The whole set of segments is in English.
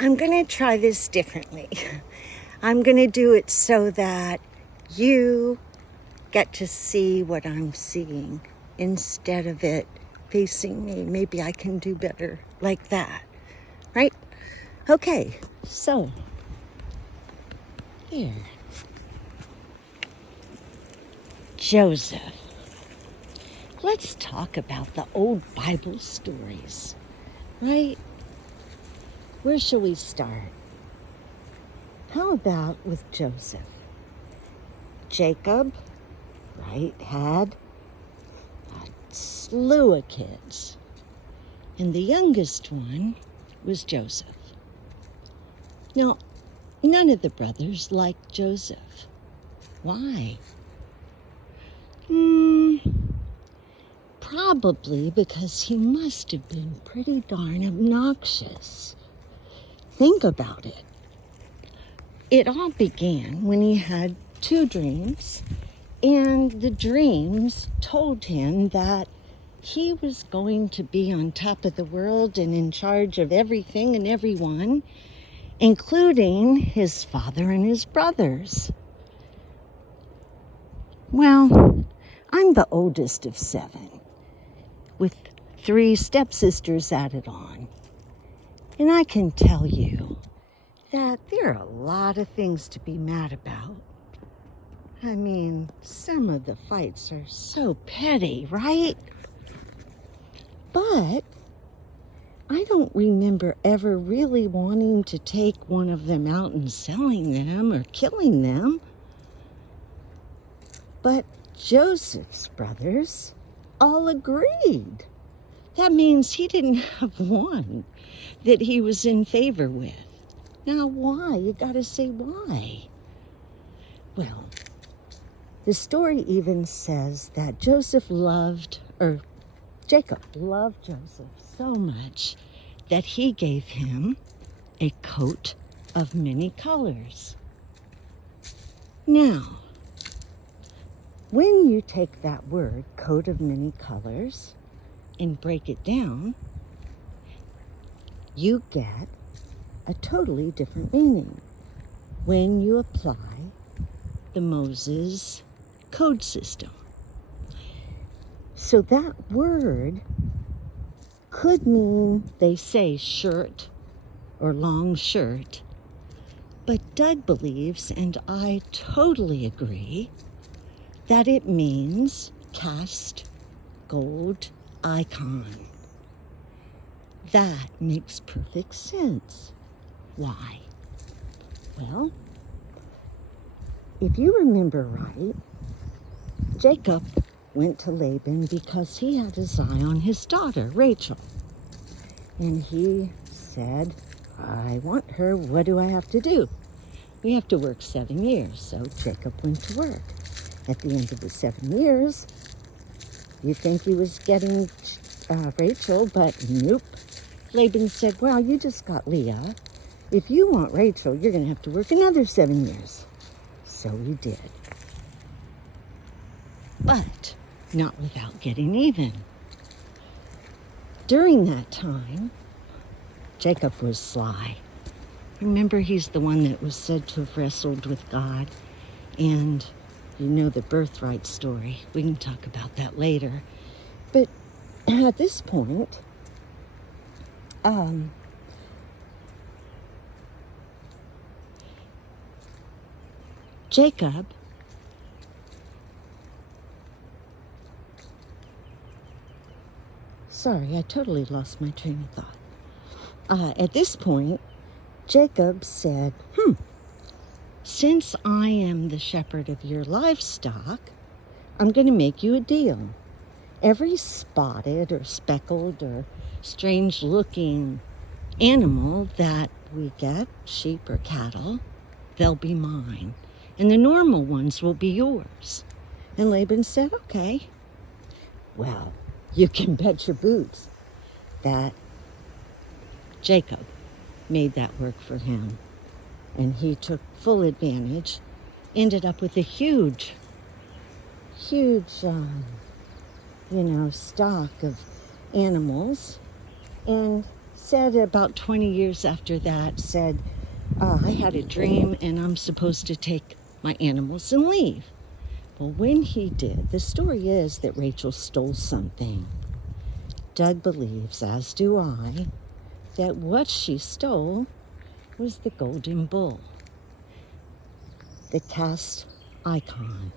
I'm going to try this differently. I'm going to do it so that you get to see what I'm seeing instead of it facing me. Maybe I can do better like that, right? Okay, so here. Joseph. Let's talk about the old Bible stories, right? Where shall we start? How about with Joseph? Jacob, right, had a slew of kids. And the youngest one was Joseph. Now, none of the brothers liked Joseph. Why? Probably because he must have been pretty darn obnoxious. Think about it. It all began when he had 2 dreams, and the dreams told him that he was going to be on top of the world and in charge of everything and everyone, including his father and his brothers. Well, I'm the oldest of 7, with 3 stepsisters added on. And I can tell you that there are a lot of things to be mad about. I mean, some of the fights are so petty, right? But I don't remember ever really wanting to take one of them out and selling them or killing them. But Joseph's brothers all agreed. That means he didn't have one that he was in favor with. Now, why? You gotta say why. Well, the story even says that Jacob loved Joseph so much that he gave him a coat of many colors. Now, when you take that word, coat of many colors, and break it down, you get a totally different meaning when you apply the Moses code system. So that word could mean, they say, shirt or long shirt, but Doug believes, and I totally agree, that it means cast gold icon. That makes perfect sense. Why? Well, if you remember right, Jacob went to Laban because he had his eye on his daughter, Rachel. And he said, I want her, what do I have to do? We have to work 7 years. So Jacob went to work. At the end of the 7 years, you think he was getting Rachel, but nope. Laban said, well, you just got Leah. If you want Rachel, you're going to have to work another 7 years. So he did. But not without getting even. During that time, Jacob was sly. Remember, he's the one that was said to have wrestled with God. And you know the birthright story. We can talk about that later. But at this point, Jacob sorry, I totally lost my train of thought. At this point, Jacob said, since I am the shepherd of your livestock, I'm going to make you a deal. Every spotted or speckled or strange-looking animal that we get, sheep or cattle, they'll be mine. And the normal ones will be yours. And Laban said, okay. Well, you can bet your boots that Jacob made that work for him. And he took full advantage, ended up with a huge, stock of animals, and said about 20 years after that, said, I had a dream and I'm supposed to take my animals and leave. Well, when he did, the story is that Rachel stole something. Doug believes, as do I, that what she stole was the golden bull, the cast icon,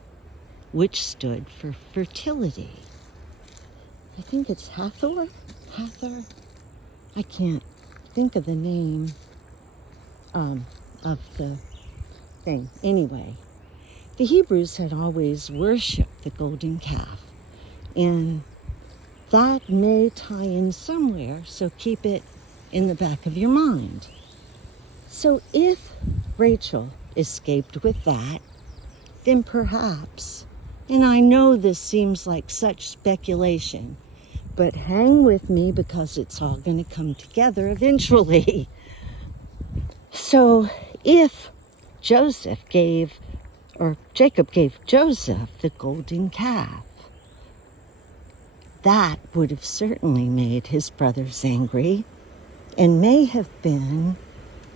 which stood for fertility. I think it's Hathor? I can't think of the name of the thing. Anyway, the Hebrews had always worshipped the golden calf, and that may tie in somewhere, so keep it in the back of your mind. So if Rachel escaped with that, then perhaps, and I know this seems like such speculation, but hang with me because it's all going to come together eventually. So if Jacob gave Joseph the golden calf, that would have certainly made his brothers angry and may have been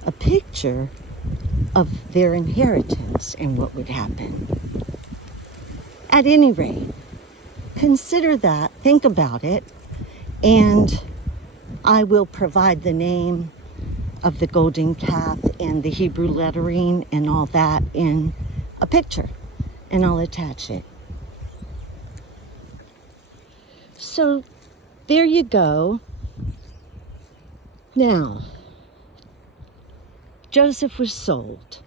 a picture of their inheritance and what would happen. At any rate, consider that, think about it, and I will provide the name of the golden calf and the Hebrew lettering and all that in a picture, and I'll attach it. So there you go. Now, Joseph was sold.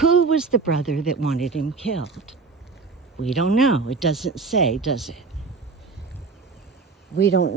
Who was the brother that wanted him killed? We don't know. It doesn't say, does it? We don't